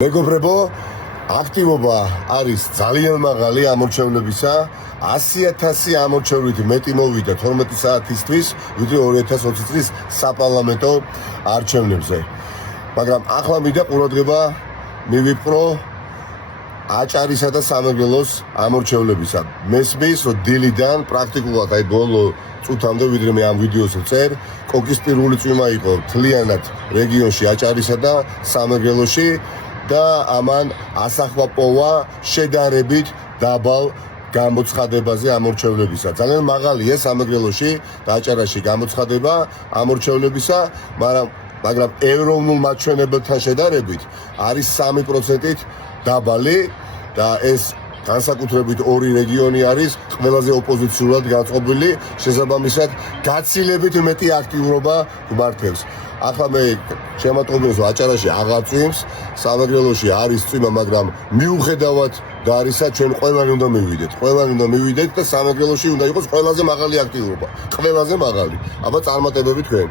მეგობრებო, აქტივობა არის ძალიან მაღალი ამორჩევლებისა. 100,000 ამორჩევლით მეტი მოვიდა 12 საათისთვის, ვიდრე 2020 წლის საპარლამენტო არჩევნებზე. მაგრამ ახლა მინდა ყურადღება მივიპყრო აჭარისა და სამეგრელოს ამორჩევლებისა. მესმის, რომ დილიდან პრაქტიკულად აი ბოლო წუთამდე, ვიდრე მე ამ ვიდეოს ვწერ, კოკის პირველი წვიმა იყო მთლიანად რეგიონში აჭარისა და სამეგრელოში და ამან ასახვა პოვა შედარებით დაბალ გამოცხადებაზე ამორჩევლებისა. ძალიან მაღალია სამეგრელოში და აჭარაში გამოცხადება ამორჩევლებისა, მაგრამ ეროვნულ მაჩვენებელთან შედარებით არის 3%-ით დაბალი და ეს განსაკუთრებით ორი რეგიონი არის ყველაზე ოპოზიციურად განწყობილი, შესაბამისად გაცილებით მეტი აქტიურობა გვმართებს. ახლა მე შემატყობინებს, რომ აჭარაში აღარ წვიმს, სამეგრელოში არის წვიმა, მაგრამ მიუხედავად გარისა ჩვენ ყველანი უნდა მივიდეთ და სამეგრელოში უნდა იყოს ყველაზე მაღალი აქტიურობა, ყველაზე მაღალი. აბა წარმატებები თქვენ.